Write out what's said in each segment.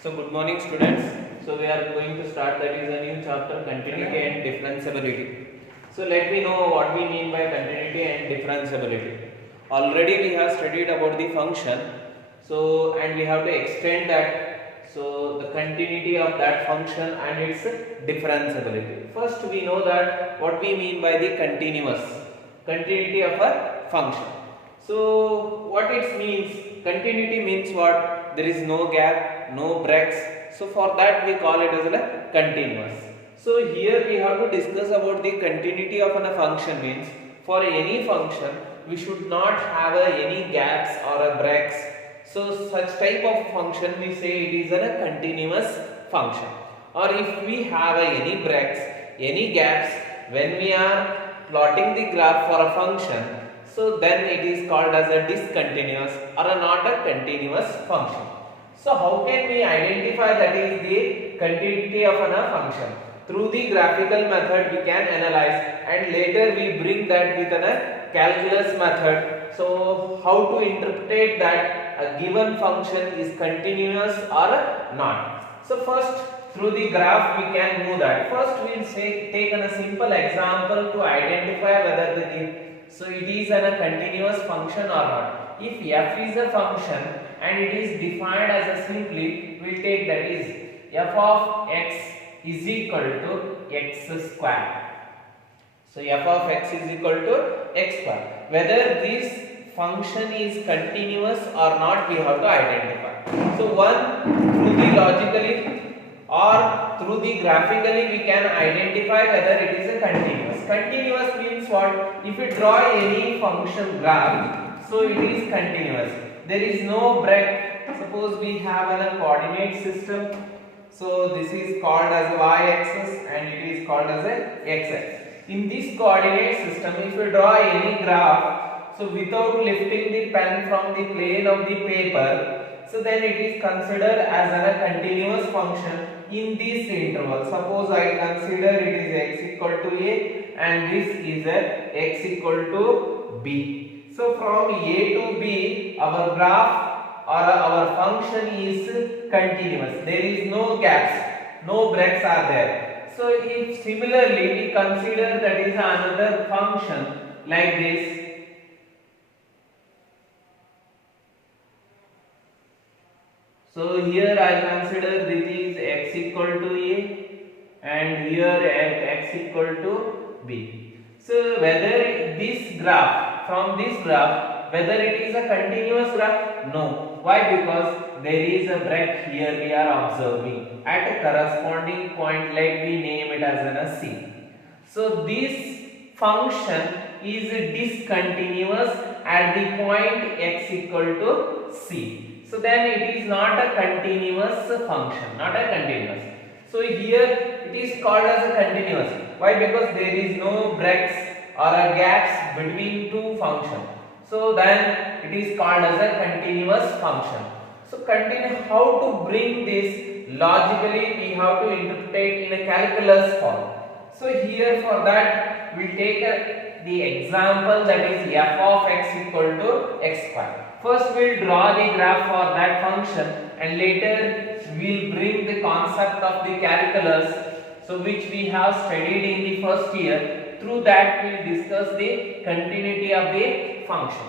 So good morning students. So we are going to start, that is a new chapter, continuity and differentiability. So let me know what we mean by continuity and differentiability. Already we have studied about the function. So and we have to extend that. So the continuity of that function and its differentiability. First we know that what we mean by the continuity of a function. So what it means, continuity means what? There is no gap, no breaks. So for that we call it as a continuous. So here we have to discuss about the continuity of a function. Means for any function we should not have any gaps or a breaks. So such type of function we say it is a continuous function. Or if we have any breaks, any gaps when we are plotting the graph for a function, so then it is called as a discontinuous or a not a continuous function. So how can we identify that is the continuity of a function? Through the graphical method we can analyze, and later we bring that with a calculus method. So how to interpret that a given function is continuous or not? So first, through the graph we can know that. First we will say take a simple example to identify whether it is a continuous function or not. If f is a function and it is defined as a simply, we will take that is f of x is equal to x square. So f of x is equal to x square. Whether this function is continuous or not we have to identify. So one, through the logically or through the graphically we can identify whether it is a continuous. Continuous means what? If you draw any function graph, so it is continuous. There is no break. Suppose we have a coordinate system. So this is called as y-axis and it is called as a x-axis. In this coordinate system, if you draw any graph, so without lifting the pen from the plane of the paper, so then it is considered as a continuous function in this interval. Suppose I consider it is x equal to a and this is a x equal to b. So from a to b our graph or our function is continuous. There is no gaps, no breaks are there. So if similarly we consider that is another function like this. So here I consider this is x equal to a and here x equal to b. So whether this graph, from this graph, whether it is a continuous graph? No. Why? Because there is a break here we are observing at a corresponding point, like we name it as a c. So this function is discontinuous at the point x equal to c. So then it is not a continuous function, not a continuous. So here it is called as a continuous. Why? Because there is no breaks or a gaps between two functions. So then it is called as a continuous function. So how to bring this logically we have to interpret in a calculus form. So here for that we will take the example, that is f of x equal to x square. First we will draw the graph for that function and later we will bring the concept of the calculus, so which we have studied in the first year. Through that we will discuss the continuity of the function.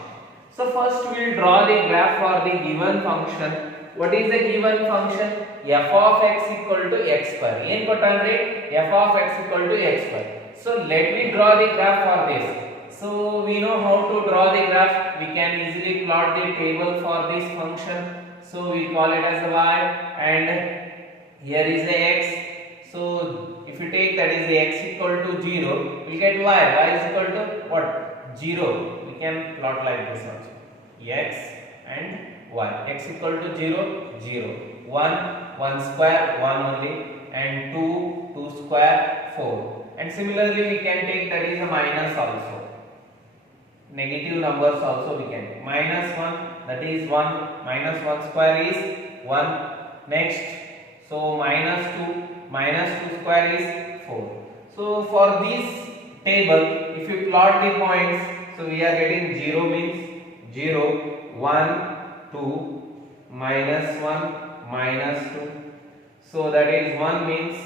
So first we will draw the graph for the given function. What is the given function? F of x equal to x square. Yen kottandre f of x equal to x square. So let me draw the graph for this. So we know how to draw the graph. We can easily plot the table for this function. So we call it as a y and here is the x. So if you take that is the x equal to 0, we get y is equal to what? 0. We can plot like this also. X and y. X equal to 0, 0. 1 square, 1 only, and 2 square, 4. And similarly we can take that is a minus also. Negative numbers also we can take. Minus 1, that is 1, minus 1 square is 1. Next, so minus 2 square is 4. So for this table, if you plot the points, so we are getting 0 means 0, 1, 2, minus 1, minus 2. So that is 1 means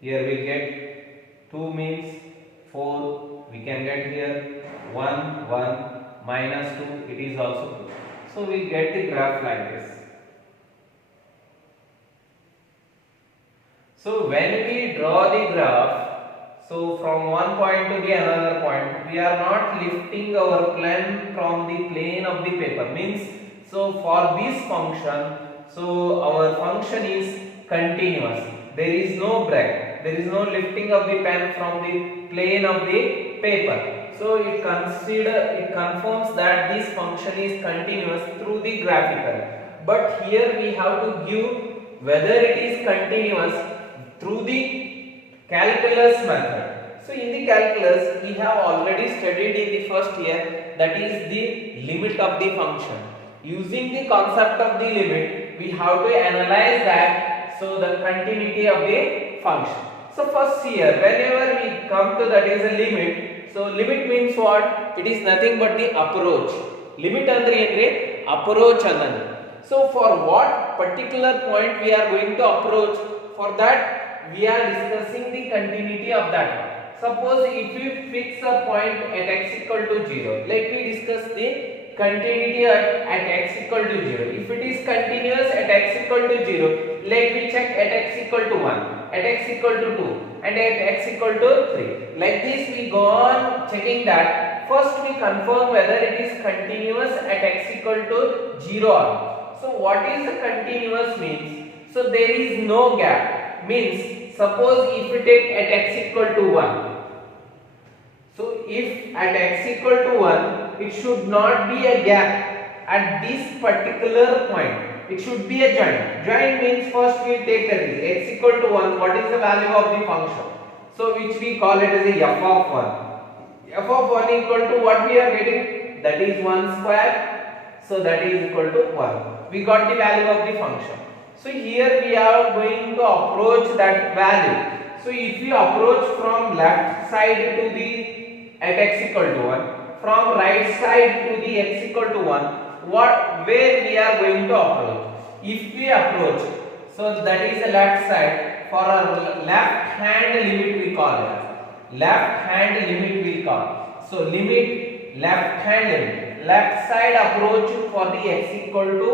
here we get 2 means 4, we can get here 1 1 minus 2, it is also 2. So we get the graph like this. So when we draw the graph, so from one point to the another point, we are not lifting our pen from the plane of the paper. Means, so for this function, so our function is continuous. There is no break. There is no lifting of the pen from the plane of the paper. So it confirms that this function is continuous through the graphical. But here we have to give whether it is continuous through the calculus method. So in the calculus we have already studied in the first year, that is the limit of the function. Using the concept of the limit, we have to analyze that, so the continuity of the function. So first here, whenever we come to that is a limit, so limit means what? It is nothing but the approach. Limit andre andre approach ananu. So for what particular point we are going to approach, for that we are discussing the continuity of that one. Suppose if we fix a point at x equal to 0, let me discuss the continuity at x equal to 0. If it is continuous at x equal to 0, let me check at x equal to 1, at x equal to 2, and at x equal to 3. Like this we go on checking that. First we confirm whether it is continuous at x equal to 0 or not. So what is the continuous means? So there is no gap. Means, suppose if we take at x equal to 1, so if at x equal to 1, it should not be a gap at this particular point. It should be a joint. Joint means first we take that is x equal to 1, what is the value of the function? So which we call it as a f of 1. F of 1 equal to what we are getting? That is 1 square. So that is equal to 1. We got the value of the function. So here we are going to approach that value. So if we approach from left side to the at x equal to 1, from right side to the x equal to 1, where we are going to approach? If we approach, so that is the left side. For our left hand limit we call it. Left hand limit we call. So limit left hand limit. Left side approach for the x equal to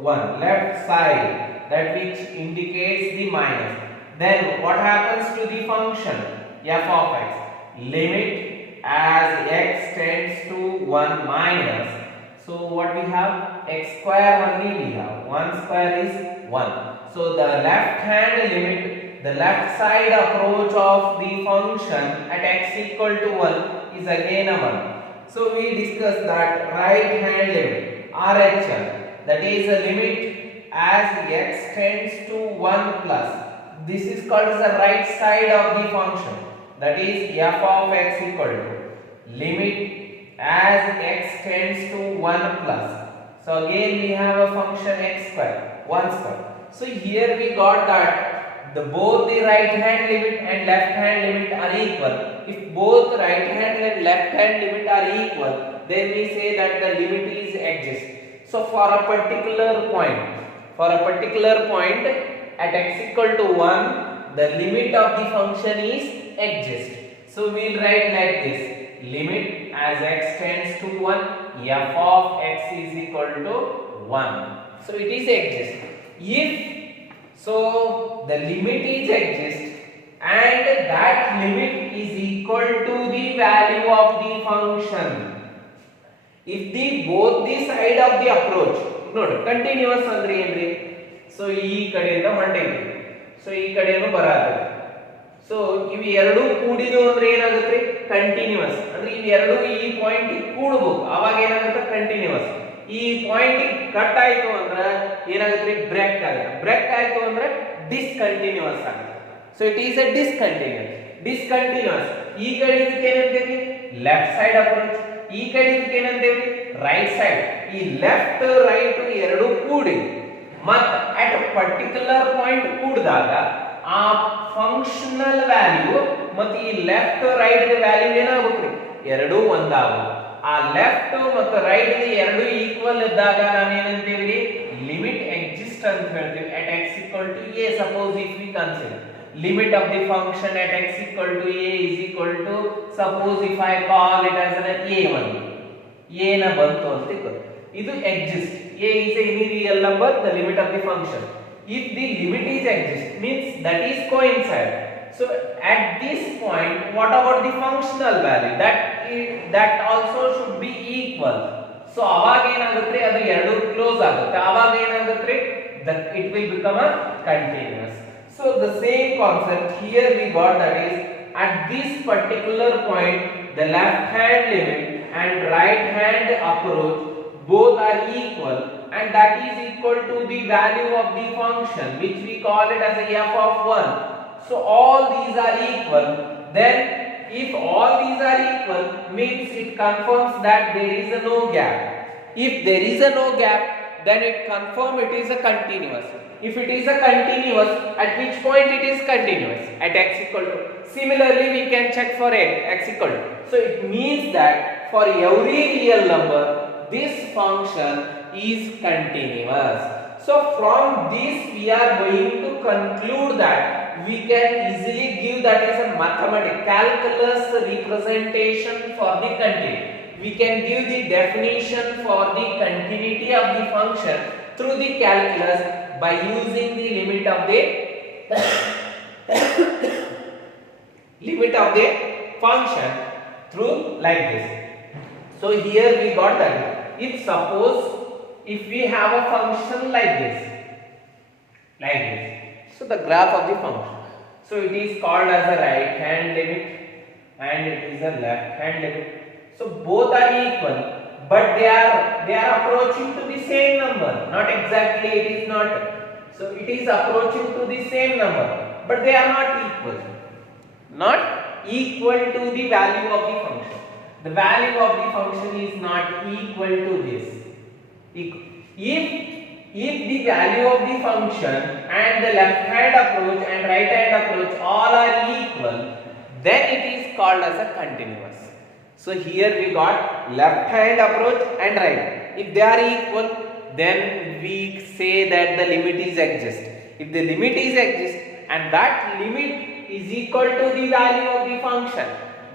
1. Left side. That which indicates the minus. Then what happens to the function f of x? Limit as x tends to 1 minus. So what we have? X square only we have. 1 square is 1. So the left hand limit, the left side approach of the function at x equal to 1 is again a 1. So we discussed that right hand limit RHL, that is a limit as x tends to 1 plus. This is called as the right side of the function, that is f of x equal to limit as x tends to 1 plus. So again we have a function x square, 1 square. So here we got that both the right hand limit and left hand limit are equal. If both right hand and left hand limit are equal, then we say that the limit is exists. So for a particular point, at x equal to 1, the limit of the function is exists. So we will write like this: limit as x tends to 1, f of x is equal to 1. So it is exists. If so, the limit is exists and that limit is equal to the value of the function. If the both the side of the approach, ನೋಡಿ continuous ಅಂದ್ರೆ ಏನ್ರಿ? So ಈ ಕಡೆಯಿಂದ ಹೊಂಟೈತಿ, so ಈ ಕಡೆನೂ ಬರಾತೈತಿ. So ಇವು ಎರಡು ಕೂಡಿದು ಅಂದ್ರೆ ಏನಾಗುತ್ತೆ? ಕಂಟಿನ್ಯೂಸ್. ಅಂದ್ರೆ ಇವು ಎರಡು ಈ ಪಾಯಿಂಟ್ ಕೂಡಬೇಕು, ಅವಾಗ ಏನಾಗುತ್ತೆ? ಕಂಟಿನ್ಯೂಸ್. ಈ ಪಾಯಿಂಟ್ ಕಟ್ ಆಯ್ತು ಅಂದ್ರೆ ಏನಾಗುತ್ತೆ? ಬ್ರೇಕ್ ಆಗುತ್ತೆ. ಬ್ರೇಕ್ ಆಯ್ತು ಅಂದ್ರೆ ಡಿಸ್ಕಂಟಿನ್ಯೂಸ್ ಆಗುತ್ತೆ. So it is A discontinuous. ಈ ಕಡೆ ಇದಕ್ಕೆ ಏನಂತೀವಿ? Left side approach. ಈ ಕಡೆ ಇದಕ್ಕೆ ಏನಂತೀವಿ? Right side. ಈ ಲೆಫ್ಟ್ ರೈಟ್ ಎರಡು ಕೂಡಿ ಮತ್ತು ಅಟ್ ಪರ್ಟಿಕ್ಯುಲರ್ ಪಾಯಿಂಟ್ ಕೂಡಿದಾಗ ಆ ಫಂಕ್ಷನಲ್ ವ್ಯಾಲ್ಯೂ ಮತ್ತು ಈ ಲೆಫ್ಟ್ ರೈಟ್ ವ್ಯಾಲ್ಯೂ ಏನಾಗುತ್ತೆ? ಎರಡೂ ಒಂದಾಗು. ಆ ಲೆಫ್ಟ್ ಮತ್ತು ರೈಟ್ ಎರಡು ಈಕ್ವಲ್ ಇದ್ದಾಗ ನಾವೇನಂತೀವಿ? ಲಿಮಿಟ್ ಎಕ್ಸಿಸ್ಟ್ exist ಅಂತ ಹೇಳ್ತೀವಿ at x equal to a. Suppose if we consider limit of the function at x equal to a is equal to, suppose if I call it as an a1, a ನ ಬಂತು ಅಂತ ಇಟ್ಕೊಳ್ಳಿ, ಇದು exist, a is any real number, the limit of the function. If the limit is exist means that is coincide. So at this point what about the functional value, that also should be equal. So ಅವಾಗ ಏನಾಗುತ್ತೆ, ಅದು ಎರಡು close ಆಗುತ್ತೆ, ಅವಾಗ ಏನಾಗುತ್ತೆ, that it will become a continuous. So the same concept here we got, that is at this particular point the left hand limit and right hand approach both are equal, and that is equal to the value of the function which we call it as a f of 1. So all these are equal. Then if all these are equal means it confirms that there is a no gap. If there is a no gap, then it confirms it is a continuous. If it is a continuous, at which point it is continuous? At x equal to. Similarly we can check for x equal to. So it means that for every real number this function is continuous. So from this we are going to conclude that we can easily give, that is a mathematical calculus representation for the continuity. We can give the definition for the continuity of the function through the calculus by using the limit of the limit of the function through like this. So here we got that if suppose if we have a function like this, so the graph of the function, so it is called as a right hand limit and it is a left hand limit. So both are equal, but they are approaching to the same number, not exactly, it is not, so it is approaching to the same number, but they are not equal to the value of the function. The value of the function is not equal to this. If the value of the function and the left hand approach and right hand approach all are equal, then it is called as a continuous. So here we got left hand approach and right. If they are equal, then we say that the limit is exist. If the limit is exist and that limit is equal to the value of the function,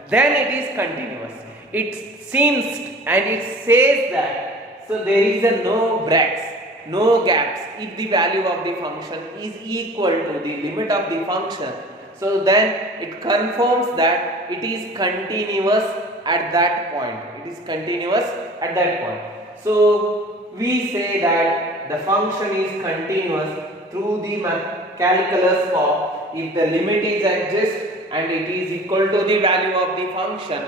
then it is continuous. It seems and it says that, so there is a no breaks, no gaps if the value of the function is equal to the limit of the function. So then it confirms that it is continuous at that point. It is continuous at that point. So we say that the function is continuous through the calculus form if the limit is exist and it is equal to the value of the function.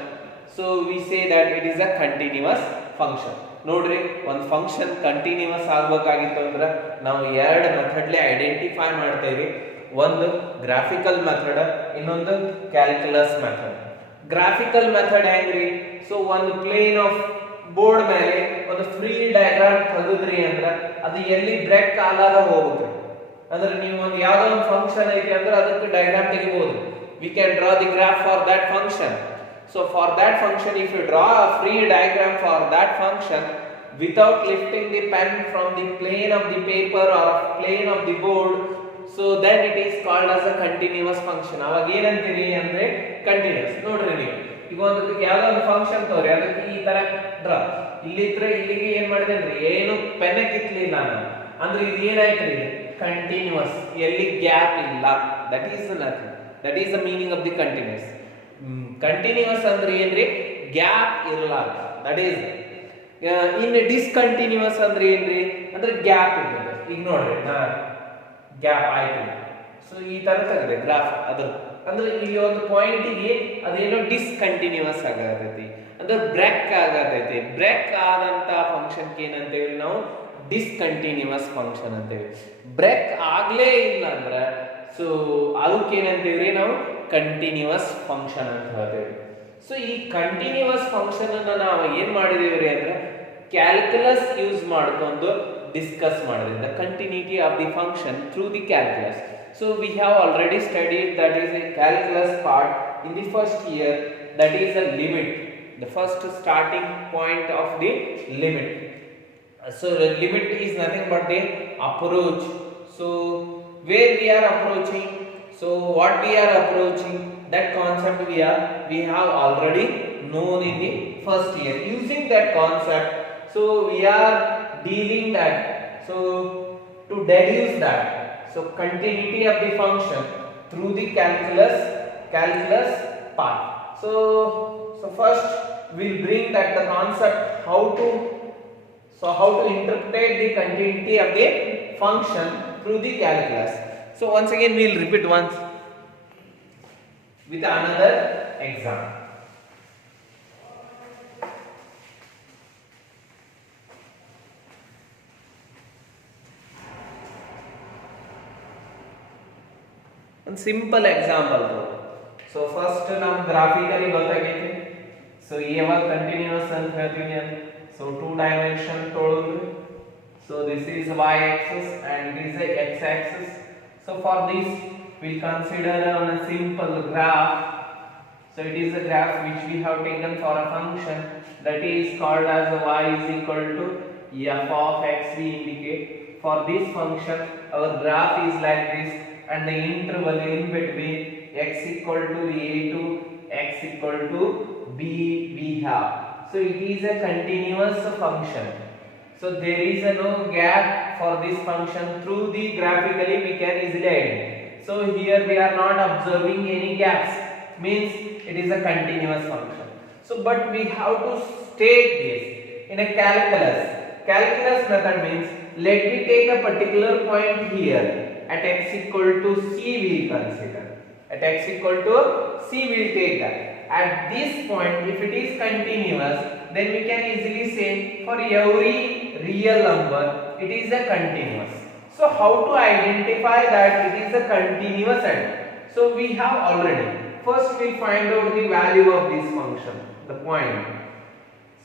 So we say that it is a continuous function. ನೋಡ್ರಿ, ಒಂದು function continuous ಆಗಬೇಕಾಗಿತ್ತು ಅಂದ್ರೆ ನಾವು ಎರಡು ಮೆಥಡ್ಲಿ identify ಮಾಡ್ತೇವೆ. ಒಂದು graphical method, ಇನ್ನೊಂದು calculus method. Graphical method ಹೆಂಗ್ರಿ? ಸೊ ಒಂದು ಪ್ಲೇನ್ ಆಫ್ ಬೋರ್ಡ್ ಮೇಲೆ ಒಂದು ಫ್ರೀ ಡಯಾಗ್ರಾಮ್ ತೆಗೆದ್ರಿ ಅಂದ್ರೆ ಅದು ಎಲ್ಲಿ ಬ್ರೇಕ್ ಆಗಲ್ಲ ಹೋಗುತ್ತೆ. ಅಂದ್ರೆ ನೀವು ಒಂದು ಯಾವುದೋ ಒಂದು ಫಂಕ್ಷನ್ ಐತಿ ಅಂದ್ರೆ ಅದಕ್ಕೆ ಡಯಾಗ್ರಾಮ್ ತೆಗಿಬಹುದು. We can draw the graph for that function. So for that function, if you draw a free diagram for that function without lifting the pen from the plane of the paper or plane of the board, so then it is called as a continuous function. ಅವಾಗ ಏನಂತೀರಿ ಅಂದ್ರೆ continuous. ನೋಡ್ರಿ ನೀವು ಈಗ ಒಂದು ಯಾವುದೋ ಒಂದು function ತೋರಿ, ಅದಕ್ಕೆ ಈ ತರ ಡ್ರಾ, ಇಲ್ಲಿದ್ರೆ ಇಲ್ಲಿಗೆ ಏನ್ ಮಾಡಿದೇನ್ರಿ, ಏನು ಪೆನ್ ಕಿತ್ಲಿಲ್ಲ ನಾನು ಅಂದ್ರೆ ಇದು ಏನಾಯ್ತ್ರಿ, ಕಂಟಿನ್ಯೂಸ್, ಎಲ್ಲಿ ಗ್ಯಾಪ್ ಇಲ್ಲ. That is nothing, that is the meaning of the continuous. Continuous ಅಂದ್ರೆ ಏನ್ರಿ, ಗ್ಯಾಪ್ ಇರಲಾರ್ದ. ದಟ್ ಈಸ್ ಇನ್ ಡಿಸ್ಕಂಟಿನ್ಯೂಸ್ ಅಂದ್ರೆ ಏನ್ರಿ ಅಂದ್ರೆ ಗ್ಯಾಪ್ ಇರ್ತದೆ. ಈಗ ನೋಡ್ರಿ ಗ್ಯಾಪ್ ಆಯ್ತು, ಸೊ ಈ ತರ ತೆಗೆದೆ ಗ್ರಾಫ್ ಅದ್ರ ಅಂದ್ರೆ ಇಲ್ಲಿ ಒಂದು ಪಾಯಿಂಟಿಗೆ ಅದೇನೋ ಡಿಸ್ಕಂಟಿನ್ಯೂಸ್ ಆಗತೈತಿ ಅಂದ್ರೆ ಬ್ರೇಕ್ ಆಗತೈತಿ. ಬ್ರೇಕ್ ಆದಂತ ಫಂಕ್ಷನ್ ಏನಂತೇವಿ ನಾವು ಡಿಸ್ಕಂಟಿನ್ಯೂಸ್ ಫಂಕ್ಷನ್ ಅಂತೇವಿ. ಬ್ರೇಕ್ ಆಗ್ಲೇ ಇಲ್ಲ ಅಂದ್ರೆ ಸೊ ಅದಕ್ಕೆ ಏನಂತೇವ್ರಿ ನಾವು ಕಂಟಿನ್ಯೂಸ್ ಫಂಕ್ಷನ್ ಅಂತ ಹೇಳ್ತೇವೆ. ಸೊ ಈ ಕಂಟಿನ್ಯೂಸ್ ಫಂಕ್ಷನ್ ಅನ್ನ ನಾವು ಏನ್ ಮಾಡಿದೇವ್ರಿ ಅಂದ್ರೆ ಕ್ಯಾಲ್ಕುಲಸ್ ಯೂಸ್ ಮಾಡ್ಕೊಂಡು ಡಿಸ್ಕಸ್ ಮಾಡಿದ್ವಿ the continuity of the function through the calculus. So we have already studied, that is a calculus part in the first year, that is a limit, the first starting point of the limit. So the limit is nothing but the approach. So where we are approaching, so what we are approaching, that concept we have already known in the first year. Using that concept, so we are dealing that. So to deduce that, so continuity of the function through the calculus part. So first we'll bring that the concept how to interpret the continuity of the function through the calculus. So once again we will repeat once with another example. One simple example though. So first ನಾವು graphically ಗೊತ್ತಾಗೈತೆ. So ಯಾವಾಗ continuous ಅಂತ ಹೇಳ್ತೀವಿ ಅಂತ. So two dimension ತೊಗೊಂಡ್ರೆ. So this is y axis and this is x axis. So for this we consider on a simple graph. So it is a graph which we have taken for a function that is called as y is equal to f of x we indicate. For this function our graph is like this and the interval in between x equal to a to x equal to b we have. So it is a continuous function. So there is no gap for this function. Through the graphically we can easily identify. So here we are not observing any gaps, means it is a continuous function. So but we have to state this in a calculus. Calculus method means let me take a particular point here at x equal to c we will consider. At x equal to c we will take that. At this point if it is continuous, then we can easily say for every real number it is a continuous. So how to identify that it is a continuous element? So we have already, first we find out the value of this function, the point.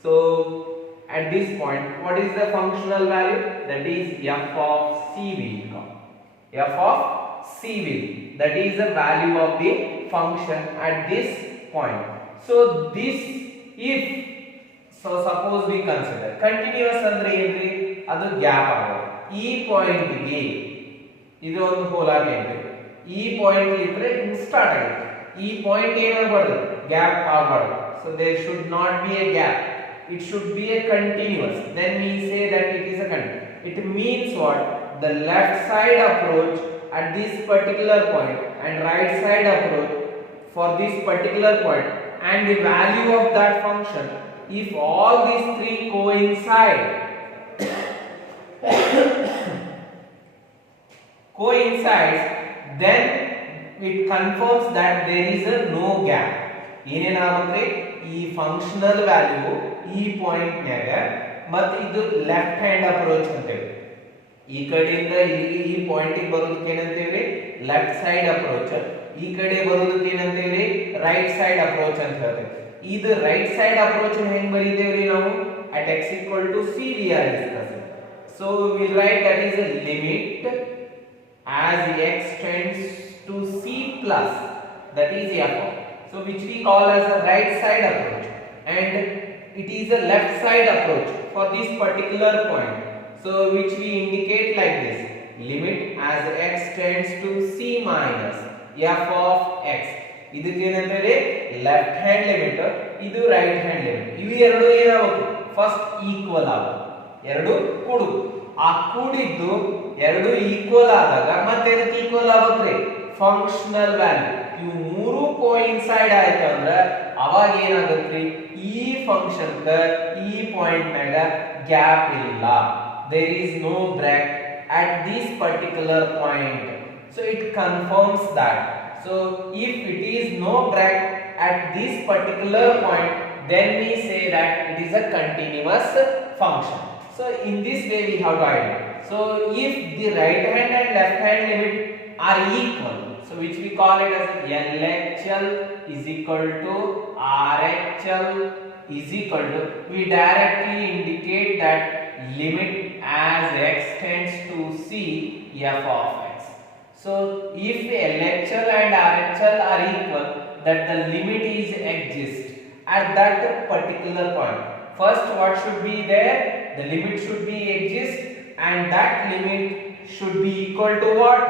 So at this point what is the functional value? That is f of c will come. F of c will, that is the value of the function at this point. So this if, so suppose we consider continuous andre ಏನ್ರಿ ಅದು gap ಆಗೋದು ಈ point ಗೆ ಇದು ಒಂದು ಹೋಲಾರ್ ಏನ್ರಿ ಈ point ಇದ್ರೆ ಸ್ಟಾರ್ಟ್ ಆಗುತ್ತೆ ಈ ಪಾಯಿಂಟ್ ಏನಾಗಬಾರ್ದು ಗ್ಯಾಪ್ ಆಗಬಾರ್ದು. So there should not be a gap, it should be a continuous, then we say that it is a continuous. It means what? The left side approach at this particular point and right side approach for this particular point and the value of that function, if all these three coincide then it confirms that there is a no gap. ಏನೇನಾಗುತ್ತೆ ಈ functional value ಈ point ನ್ಯಾಗ ಮತ್ತೆ ಇದು left hand approach ಅಂತೇಳಿ ಈ ಕಡೆಯಿಂದ ಇಲ್ಲಿಗೆ ಈ ಪಾಯಿಂಟ್ ಗೆ ಬರೋದಕ್ಕೆ ಏನಂತೇವ್ರಿ ಲೆಫ್ಟ್ ಸೈಡ್ ಅಪ್ರೋಚ್, ಈ ಕಡೆ ಬರೋದಕ್ಕೆ ಏನಂತೇವ್ರಿ ರೈಟ್ ಸೈಡ್ ಅಪ್ರೋಚ್ ಅಂತ ಹೇಳ್ತೇವೆ. ಇದು ರೈಟ್ ಸೈಡ್ ಅಪ್ರೋಚ್ ಹೆಂಗ್ ಬರೀತೇವ್ರಿ ನಾವು at x equal to c we are discussing. So we will write that is a limit as x tends to c plus, that is f of, so which we call as a right side approach and it is a left side approach for this particular point. So which we indicate like this, limit as x tends to c minus f of x. ಇದಕ್ಕೆ ಏನಂತಾರೆ left hand limit, ಇದು right hand limit. ಇವು ಎರಡು ಏನಾಗಬೇಕು first equal ಆಗಬೇಕು, ಎರಡು ಕೂಡು. ಆ ಕೂಡಿದ್ದು ಎರಡು ಈಕ್ವಲ್ ಆದಾಗ ಮತ್ತೆ ಅದಕ್ಕೆ ಈಕ್ವಲ್ ಆಗಬೇಕ್ರಿ ಫಂಕ್ಷನಲ್ ವ್ಯಾಲ್ಯೂ. ಇವು ಮೂರು ಕೋಇನ್ಸೈಡ್ ಆಯ್ತು ಅಂದ್ರೆ ಅವಾಗ ಏನಾಗುತ್ತೆ ಈ ಫಂಕ್ಷನ್ ಕ ಈ ಪಾಯಿಂಟ್ ಮ್ಯಾಗ ಗ್ಯಾಪ್ ಇಲ್ಲ, there is no break at this particular point. So it confirms that. So if it is no break at this particular point, then we say that it is a continuous function. So in this way we have to identify. So if the right hand and left hand limit are equal, so which we call it as LHL is equal to RHL is equal to, we directly indicate that limit as x tends to c f of x. So if LHL and RHL are equal, that the limit is exist at that particular point. First what should be there? the limit should be exist, and that limit should be equal to what?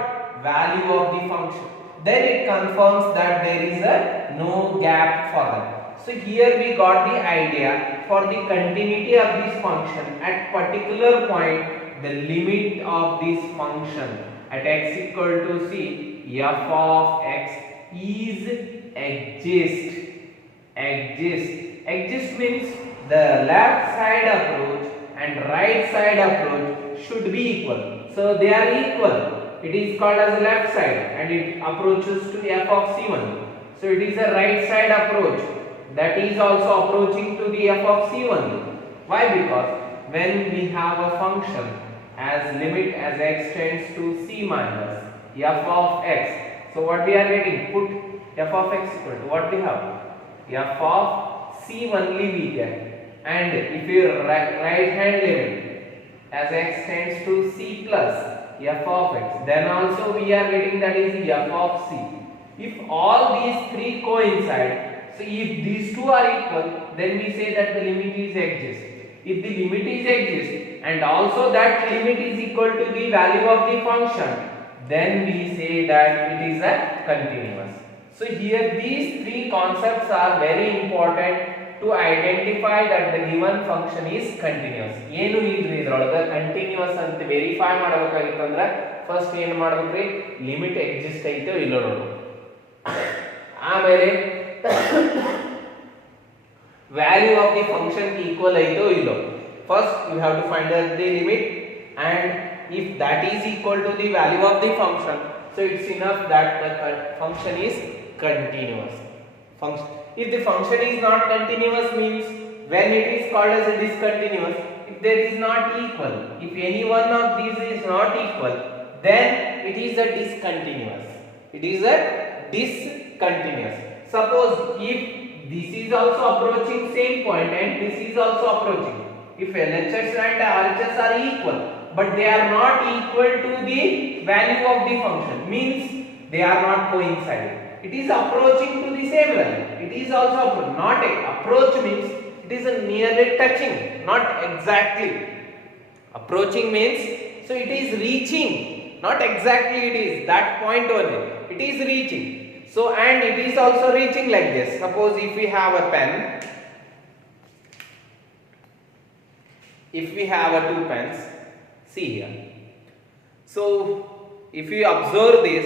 Value of the function. Then it confirms that there is a no gap for that. So here we got the idea for the continuity of this function at particular point, the limit of this function at x equal to c, f of x is exist means the left side approach and right side approach should be equal. So they are equal. It is called as left side and it approaches to f of c1. So it is a right side approach that is also approaching to the f of c1. Why? Because when we have a function as limit as x tends to c minus f of x, so what we are getting? Put f of x equal to what we have? F of c only we get, and if you right hand limit as x tends to c plus f of x, then also we are getting that is f of c. If all these three coincide, so if these two are equal, then we say that the limit is exist. If the limit is exist and also that limit is equal to the value of the function, then we say that it is a continuous. So here these three concepts are very important to identify that the given function is continuous. ಏನು ಇಲ್ರಿ ಇದರೊಳಗೆ continuous ಅಂತ verify ಮಾಡಬೇಕಾಗಿತ್ತಂದ್ರೆ first ಏನು ಮಾಡಬೇಕ್ರಿ, limit exist ಐತೋ ಇಲ್ಲೋ ನೋಡು. ಆಮೇಲೆ value of the function equal ಐತೋ ಇಲ್ಲೋ. First you have to find out the limit, and if that is equal to the value of the function, so it's enough that the function is continuous. If the function is not continuous means when it is called as a discontinuous, if there is not equal, if any one of these is not equal, then it is a discontinuous. It is a discontinuous. Suppose if this is also approaching same point and this is also approaching, if LHS and RHS are equal but they are not equal to the value of the function, means they are not coinciding. It is approaching to the same level. It is also not a approach means it is a nearly touching, not exactly. Approaching means so it is reaching, not exactly it is that point only. It is reaching. So and it is also reaching like this. Suppose if we have a pen, if we have a two pens, see here. So if you observe this,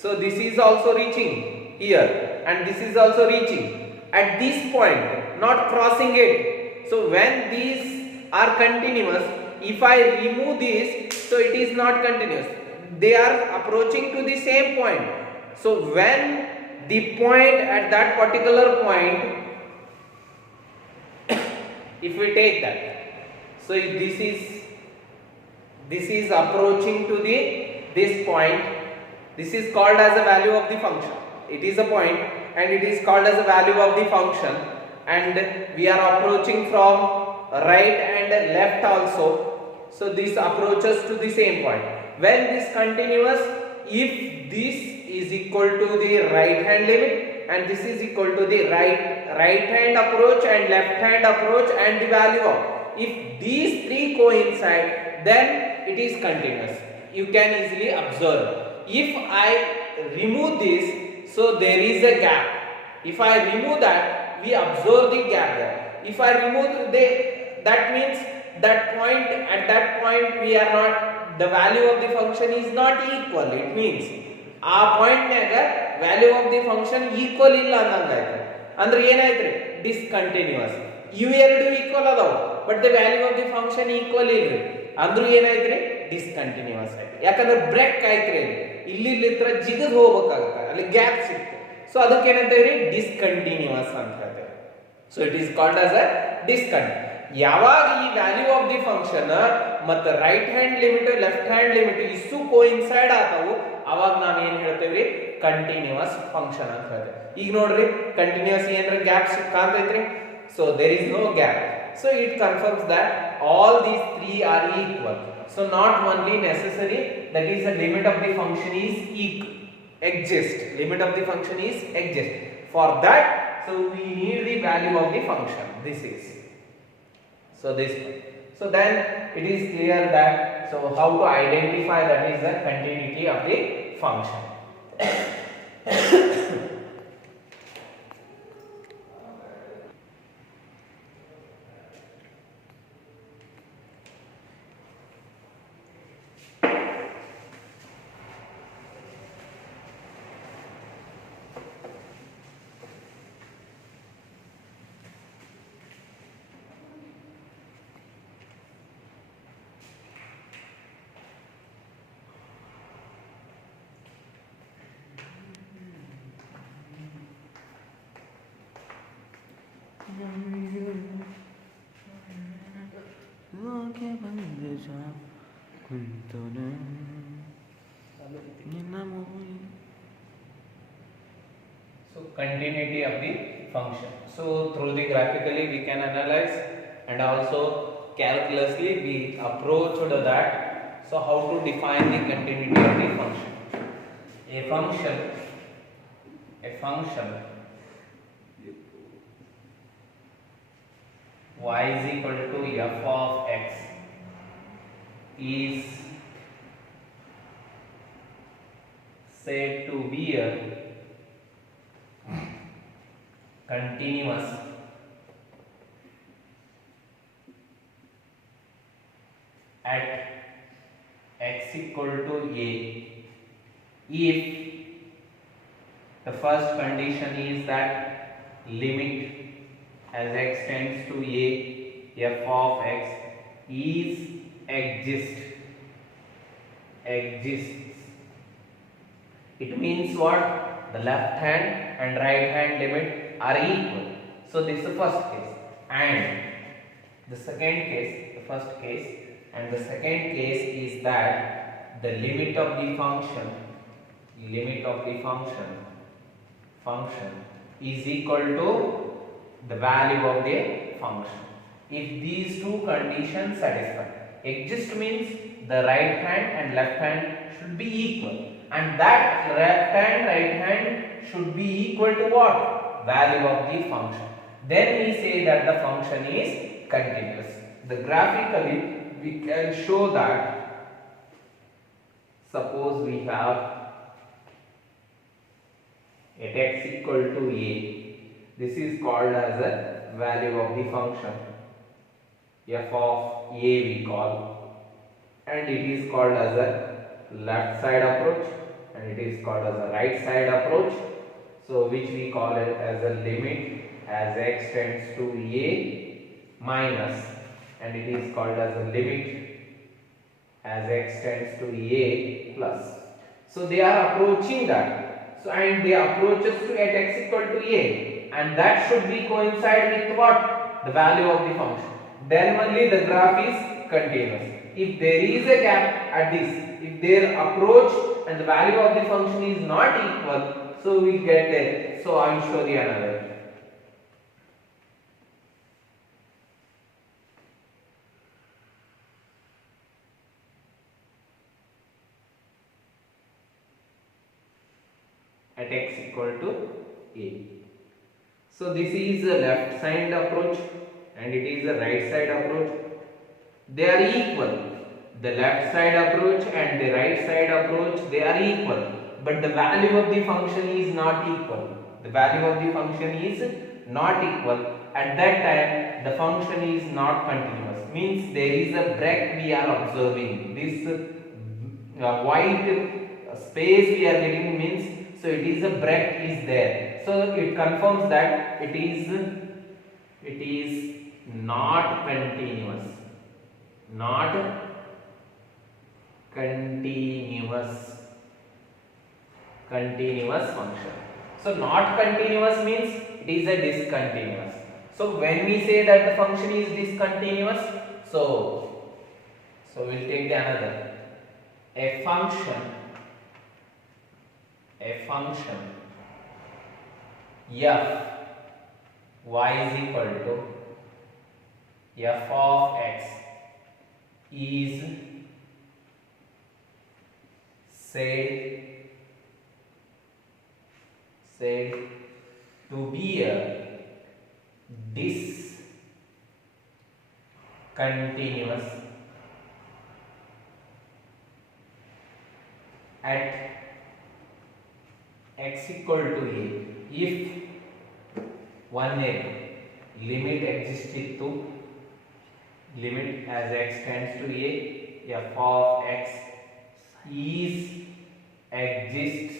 so this is also reaching here and this is also reaching at this point, not crossing it. So when these are continuous, if I remove this, so it is not continuous. They are approaching to the same point. So when the point at that particular point, if we take that, so if this is approaching to this point, this is called as a value of the function. It is a point and it is called as a value of the function, and we are approaching from right and left also. So this approaches to the same point. When this continuous, if this is equal to the right hand limit and this is equal to the right hand approach and left hand approach and the value of, if these three coincide, then it is continuous. You can easily observe. If I remove this, so there is a gap. If I remove that, we observe the gap there. If I remove that means that point, at that point we are not, the value of the function is not equal. It means ಆ point ನಾಗ value of the function equal ಇಲ್ಲ ಅಂದಂಗಾಯ್ತು. ಅಂದ್ರೆ ಏನಾಯ್ತ್ರಿ, discontinuous. ಇವೆರಡು equal ಅದಾವ but the value of the function equal ಇಲ್ರಿ, ಅಂದ್ರೂ ಏನಾಯ್ತ್ರಿ, discontinuous ಆಯ್ತು. ಯಾಕಂದ್ರೆ ಬ್ರೇಕ್ ಆಯ್ತ್ರಿ, ಇಲ್ಲಿ ಜಿಗದ್ ಹೋಗ್ಬೇಕಾಗತ್ತೆ, ಅಲ್ಲಿ ಗ್ಯಾಪ್ ಸಿಕ್ತು. ಸೊ ಅದಕ್ಕೆ ಏನಂತೇವ್ರಿ, ಡಿಸ್ಕಂಟಿನ್ಯೂಸ್ ಅಂತ ಹೇಳ್ತೇವೆ. So it is called as a discontinuous. ಯಾವಾಗ ಈ ವ್ಯಾಲ್ಯೂ ಆಫ್ ದಿ ಫಂಕ್ಷನ್ ಮತ್ತೆ right hand limit left hand limit ಇಷ್ಟು ಕೋಇನ್ಸೈಡ್ ಆತಾವು, ಅವಾಗ ನಾವ್ ಏನ್ ಹೇಳ್ತೇವ್ರಿ, ಕಂಟಿನ್ಯೂಸ್ ಫಂಕ್ಷನ್ ಅಂತ ಹೇಳ್ತೇವೆ. ಈಗ ನೋಡ್ರಿ, ಕಂಟಿನ್ಯೂಸ್ ಏನ್ರ ಗ್ಯಾಪ್ ಕಾಣ್ತೈತ್ರಿ, so there is no gap. So it confirms that all these three are equal. So not only necessary that is the limit of the function is exist. Limit of the function is exist. For that, so we need the value of the function. This is. So this one. So then it is clear that, so how to identify that is the continuity of the function. So continuity of the function. So through the graphically we can analyze, and also calculously we approach to that. So how to define the continuity of the function? A function y is equal to f of x is said to be a continuous at x equal to a if the first condition is that limit as x tends to a f of x is exists. It means what? The left hand and right hand limit are equal. So this is the first case, and the second case, the first case and the second case is that the limit of the function is equal to the value of the function. If these two conditions satisfy, exist means the right hand and left hand should be equal, and that left hand right hand should be equal to what? Value of the function. Then we say that the function is continuous. The graphically we can show that, suppose we have at x equal to a, this is called as a value of the function, f of a we call, and it is called as a left side approach and it is called as a right side approach. So which we call it as a limit as x tends to a minus, and it is called as a limit as x tends to a plus. So they are approaching that. So and they approach us to at x equal to a, and that should be coincide with what? The value of the function. Then only the graph is continuous. If there is a gap at this, if their approach and the value of the function is not equal, so we get there. So I will show the another. At x equal to a. So this is the left side approach and it is the right side approach. They are equal. The left side approach and the right side approach, they are equal, but the value of the function is not equal. The value of the function is not equal. At that time the function is not continuous, means there is a break we are observing. This white space we are getting means, so it is a break is there. So it confirms that it is not continuous. Not continuous function. So not continuous means it is a discontinuous. So when we say that the function is discontinuous, so we'll take the another. A function f y is equal to f of x is said to be a continuous at x equal to a if one limit exists to limit as x tends to a f of x is exists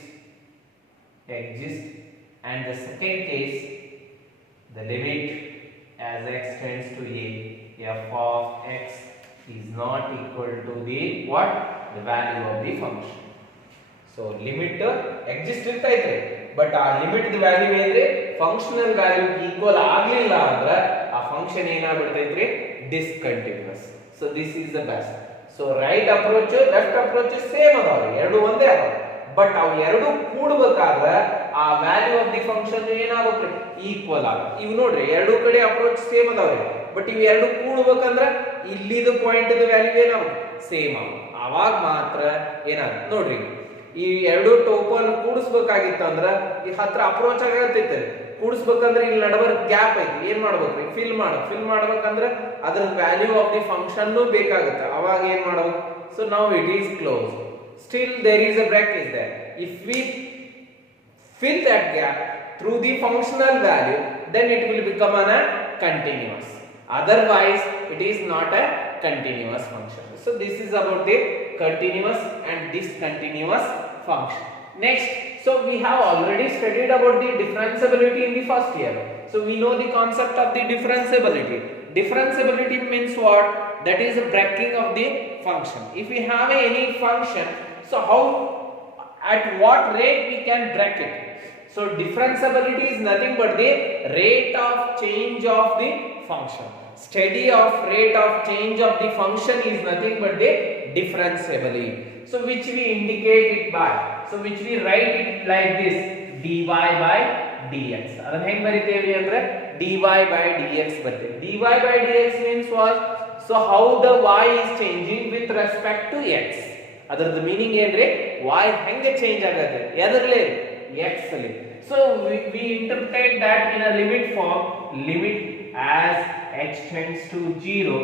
and the second case the limit as x tends to a f of x is not equal to the what, the value of the function. So limit exist irta itre but ಆ limit the value ಏನ್ರಿ functional value equal ಆಗಲಿಲ್ಲ ಅಂದ್ರೆ ಆ function ಏನಾಗ್ಬಿಡ್ತೈತ್ರಿ discontinuous. So this is the best. So right approach left approach same ಅದಾವ್ರಿ, ಎರಡು ಒಂದೇ ಅದಾವ, ಬಟ್ ಅವು ಎರಡು ಕೂಡಬೇಕಾದ್ರೆ ಆ ವ್ಯಾಲ್ಯೂ ಆಫ್ ದಿ ಫಂಕ್ಷನ್ ಏನಾಗಬೇಕು ಈಕ್ವಲ್ ಆಗ. ಇವು ನೋಡ್ರಿ ಎರಡು ಕಡೆ ಅಪ್ರೋಚ್ ಸೇಮ್ ಅದಾವ್ರಿ, ಬಟ್ ಇವು ಎರಡು ಕೂಡಬೇಕಂದ್ರೆ ಇಲ್ಲಿದು ಪಾಯಿಂಟ್ ದ ವ್ಯಾಲ್ಯೂ ಏನಾಗಬೇಕು ಸೇಮ್ ಆಗ, ಅವಾಗ ಮಾತ್ರ ಏನಾಗುತ್ತೆ ನೋಡ್ರಿ. ಈ ಎರಡು ಟೋಪನ್ ಕೂಡಿಸ್ಬೇಕಾಗಿತ್ತು ಅಂದ್ರೆ ಈ ಹತ್ರ ಅಪ್ರೋಚ್ ಆಗತ್ತೈತೆ, ಕೂಡಿಸ್ಬೇಕಂದ್ರೆ ಇಲ್ಲಿ ನಡುವೆ ಗ್ಯಾಪ್ ಐತಿ, ಏನ್ ಮಾಡ್ಬೇಕ್ರಿ ಫಿಲ್ ಮಾಡ್ಬೇಕಂದ್ರೆ ಅದ್ರ ವ್ಯಾಲ್ಯೂ ಆಫ್ ದಿ ಫಂಕ್ಷನ್ ಬೇಕಾಗುತ್ತೆ, ಅವಾಗ ಏನ್ ಮಾಡ್ಬೇಕು. So now it is close, still there is a break is there. If we fill that gap through the functional value, then it will become a continuous, otherwise it is not a continuous function. So this is about the continuous and discontinuous function. Next, so we have already studied about the differentiability in the first year, so we know the concept of the differentiability. Differentiability means what? That is a breaking of the function. If we have any function, so how, at what rate we can break it? So differentiability is nothing but the rate of change of the function. Study of rate of change of the function is nothing but the differentiability. So which we indicate it by, so which we write it like this, dy by dx. ಅದನ್ನ ಹೆಂಗ್ ಬರಿತೇವೆ ಅಂದ್ರೆ dy by dx ಬರ್ತೇವೆ. dy by dx means what? So how the y is changing with respect to x. ಅದರದ meaning ಏನ್ರಿ, y ಹೆಂಗೆ change ಆಗುತ್ತೆ ಎದರಲ್ಲಿ x ಅಲ್ಲಿ. So we interpret that in a limit form, limit as x tends to 0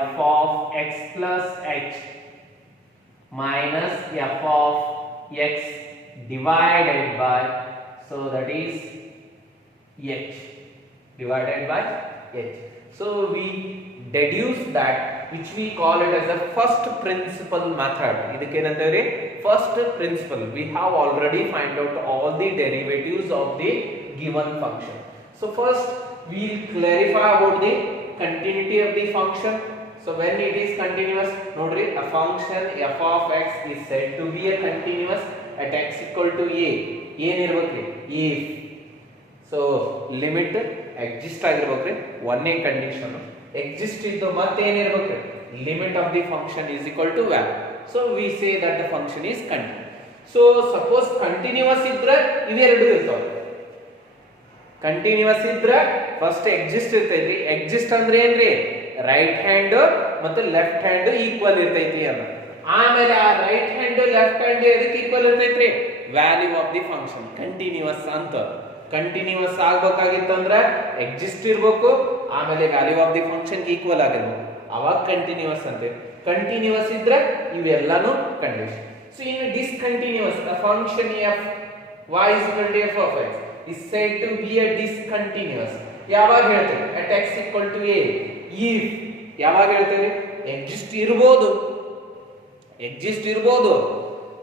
f of x plus h minus f of x divided by, so that is h divided by h. So we deduce that, which we call it as the first principle method. ಇದಕ್ಕೆ ಏನಂತೇವ್ರಿ first principle. We have already find out all the derivatives of the given function. So first we will clarify about the continuity of the function. So when it is continuous, nodri, a function f of x is said to be a continuous at x equal to a. ಏನ್ ಇರಬೇಕ್ರಿ if, so limit exist ಆಗಿರಬೇಕ್ರಿ, ಒಂದೇ condition exist ಇದ್ದು ಮತ್ತೆ ಏನಿರಬೇಕ್ರಿ limit of the function is equal to value. So we say that the function is continuous. So suppose continuous ಇದ್ರೆ ಇವೆರಡು ಇರ್ತಾವೆ. Continuous ಇದ್ರೆ first exist ಇರ್ತೈತಿ. ಎಕ್ಸಿಸ್ಟ್ ಅಂದ್ರೆ ಏನ್ರಿ ರೈಟ್ ಹ್ಯಾಂಡ್ ಮತ್ತು ಲೆಫ್ಟ್ ಹ್ಯಾಂಡ್ ಈಕ್ವಲ್ ಇರ್ತೈತಿ ಅನ್ನ. ಆಮೇಲೆ ಆ ರೈಟ್ ಹ್ಯಾಂಡ್ ಲೆಫ್ಟ್ ಹ್ಯಾಂಡ್ ಎದಕ್ಕೆ ಈಕ್ವಲ್ ಇರ್ತೈತ್ರಿ, value of the function continuous ಅಂತ. ಕಂಟಿನ್ಯೂಸ್ ಆಗ್ಬೇಕಾಗಿತ್ತಂದ್ರೆ ಎಕ್ಸಿಸ್ಟ್ ಇರಬೇಕು, ಆಮೇಲೆ value of the function equal ಆಗಿರ್ಬೇಕು, ಅವಾಗ ಕಂಟಿನ್ಯೂಸ್ ಅಂತ. ಕಂಟಿನ್ಯೂಸ್ ಇದ್ರೆ ಇವೆಲ್ಲಾನು condition. So in discontinuous the function f y is equal to f of x is said to be a discontinuous. ಯಾವಾಗ ಹೇಳ್ತೇವೆ at x equal to a. if ಯಾವಾಗ ಹೇಳ್ತೇವೆ exist ಇರಬಹುದು,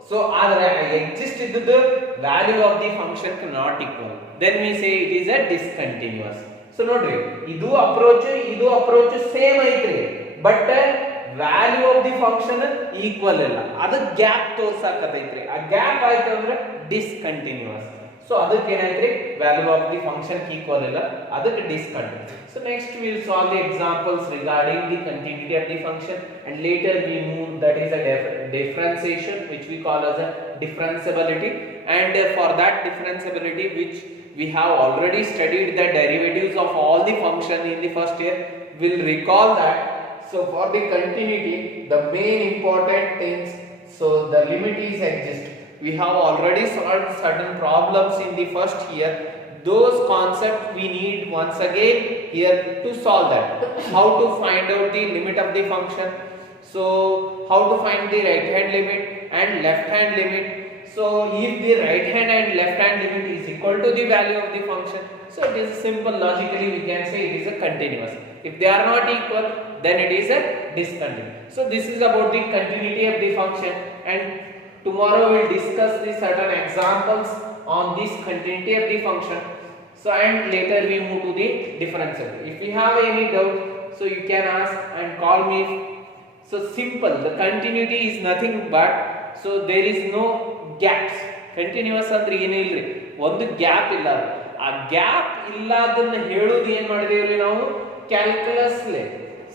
ಸೊ ಆದ್ರೆ ಎಕ್ಸಿಸ್ಟ್ ಇದ್ದದ್ದು value of the function not equal, then we say it is a discontinuous. So ನೋಡ್ರಿ ಇದು approach same ಐತ್ರಿ, but value of the function equal ಇಲ್ಲ, ಅದು ಗ್ಯಾಪ್ ತೋರ್ಸಾಕತೈತ್ರಿ. ಆ ಗ್ಯಾಪ್ ಆಯ್ತು ಅಂದ್ರೆ ಡಿಸ್ಕಂಟಿನ್ಯೂಸ್. ಸೊ ಅದಕ್ಕೆ ಏನಾಯ್ತ್ರಿ value of the function equal ಇಲ್ಲ, ಅದಕ್ಕೆ discontinuous. So next we will solve the examples regarding the continuity of the function, and later we move, that is a differentiation, which we call as a differentiability. And for that differentiability, which we have already studied the derivatives of all the function in the first year, we'll recall that. So for the continuity, the main important things, so the limit is exist. We have already solved certain problems in the first year. those concepts we need once again here to solve that. How to find out the limit of the function, so how to find the right hand limit and left hand limit. So if the right hand and left hand limit is equal to the value of the function, so it is simple, logically we can say it is a continuous. If they are not equal, then it is a discontinuous. So this is about the continuity of the function, and tomorrow we will discuss the certain examples on this continuity of the function. So and later we move to the differential. If you have any doubt, so you can ask and call me. So simple, the continuity is nothing but, so there is no gaps. Continuous ಅಂದ್ರೆ ಏನು ಇಲ್ರಿ, ಒಂದು gap ಇಲ್ಲ. ಆ gap ಇಲ್ಲದನ್ನ ಹೇಳೋದು ಏನು ಮಾಡಿದೇವ್ರಿ ನಾವು calculus ಲೇ.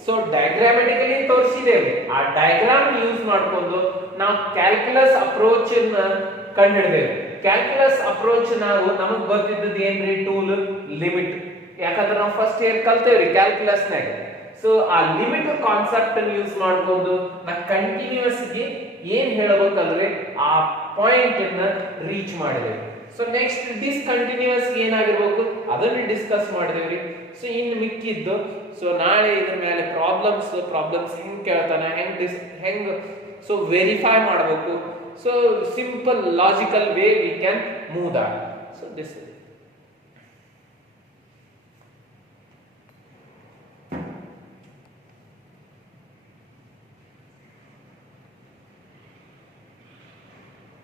ಸೊ ಡಯಾಗ್ರಾಮೆಟಿಕಲಿ ತೋರಿಸಿದೇವೆ, ಆ ಡಯಾಗ್ರಾಮ್ ಯೂಸ್ ಮಾಡ್ಕೊಂಡು ನಾವು ಕ್ಯಾಲ್ಕುಲಸ್ ಅಪ್ರೋಚ್ ಅನ್ನ ಕಂಡುಹಿಡಿದೇವೆ. ಕ್ಯಾಲ್ಕುಲಸ್ ಅಪ್ರೋಚ್ ನಾವು ನಮಗೆ ಗೊತ್ತಿದ್ದದ್ದು ಏನ್ರಿ, ಟೂಲ್, ಲಿಮಿಟ್. ಯಾಕಂದ್ರೆ ನಾವು ಫಸ್ಟ್ ಇಯರ್ ಕಲ್ತೇವ್ರಿ ಕ್ಯಾಲ್ಕುಲಸ್ ನಾಗ. ಸೊ ಆ ಲಿಮಿಟ್ ಕಾನ್ಸೆಪ್ಟ್ ಅನ್ನು ಯೂಸ್ ಮಾಡ್ಕೊಂಡು ನಾ ಕಂಟಿನ್ಯೂಸ್ ಗೆ ಏನ್ ಹೇಳಬೇಕಂದ್ರೆ ಆ ಪಾಯಿಂಟ್ ಅನ್ನ ರೀಚ್ ಮಾಡಿದೇವೆ. ಸೊ ನೆಕ್ಸ್ಟ್ ಡಿಸ್ಕಂಟಿನ್ಯೂಸ್ ಏನಾಗಿರ್ಬೇಕು ಅದನ್ನ ಡಿಸ್ಕಸ್ ಮಾಡಿದೇವ್ರಿ. ಸೊ ಇನ್ನು ಮಿಕ್ಕಿದ್ದು, ಸೊ ನಾಳೆ ಇದ್ರ ಮೇಲೆ ಪ್ರಾಬ್ಲಮ್ಸ್ ಹೆಂಗ್ ಕೇಳ್ತಾನ, ಹೆಂಗ್ ಸೊ ವೆರಿಫೈ ಮಾಡಬೇಕು. So simple logical way we can move that. So this